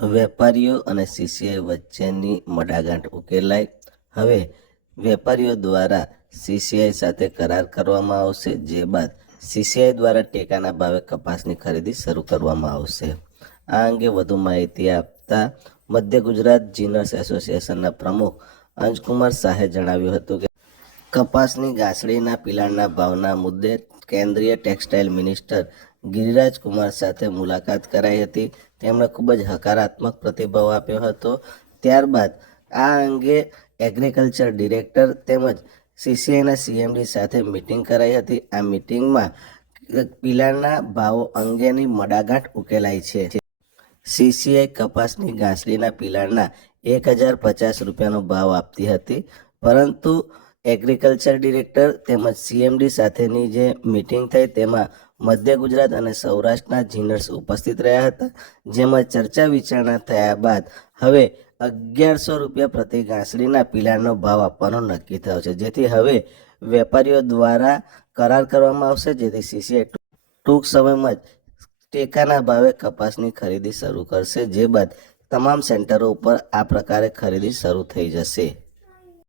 વેપારીઓ અને સીસીઆઈ વચ્ચેની મડાગાંઠ ઉકેલાઈ. હવે વેપારીઓ દ્વારા સીસીઆઈ સાથે કરાર કરવામાં આવશે, જે બાદ સીસીઆઈ દ્વારા ટેકાના ભાવે કપાસની ખરીદી શરૂ કરવામાં આવશે. આ અંગે વધુ માહિતી આપતા મધ્ય ગુજરાત જીનર્સ એસોસિએશનના પ્રમુખ અંજકુમાર શાહે જણાવ્યું હતું કે કપાસની ગાંસડીના પિલાણના ભાવના મુદ્દે કેન્દ્રીય ટેક્સટાઇલ મિનિસ્ટર ગિરિરાજ કુમાર સાથે મુલાકાત કરાઈ હતી. તેમણે ખૂબ જ હકારાત્મક પ્રતિભાવ આપ્યો હતો. ત્યારબાદ આ અંગે એગ્રીકલ્ચર ડિરેક્ટર તેમજ સીસીઆઈના સીએમડી સાથે મિટિંગ કરાઈ હતી. આ મિટિંગમાં પિલાણના ભાવો અંગેની મડાગાંઠ ઉકેલાઈ છે. સીસીઆઈ કપાસની ગાંસડીના પિલાણના 1050 રૂપિયાનો ભાવ આપતી હતી, પરંતુ એગ્રીકલ્ચર ડિરેક્ટર તેમજ સીએમડી સાથેની જે મિટિંગ થઈ તેમાં મધ્ય ગુજરાત અને સૌરાષ્ટ્રના જીનર્સ ઉપસ્થિત રહ્યા હતા, જેમાં ચર્ચા વિચારણા થયા બાદ હવે 1100 રૂપિયા પ્રતિ ગાંસડીના પિલાણનો ભાવ આપવાનો નક્કી થયો છે, જેથી હવે વેપારીઓ દ્વારા કરાર કરવામાં આવશે, જેથી સીસીઆઈ ટૂંક સમયમાં જ ટેકાના ભાવે કપાસની ખરીદી શરૂ કરશે, જે બાદ તમામ સેન્ટરો ઉપર આ પ્રકારે ખરીદી શરૂ થઈ જશે.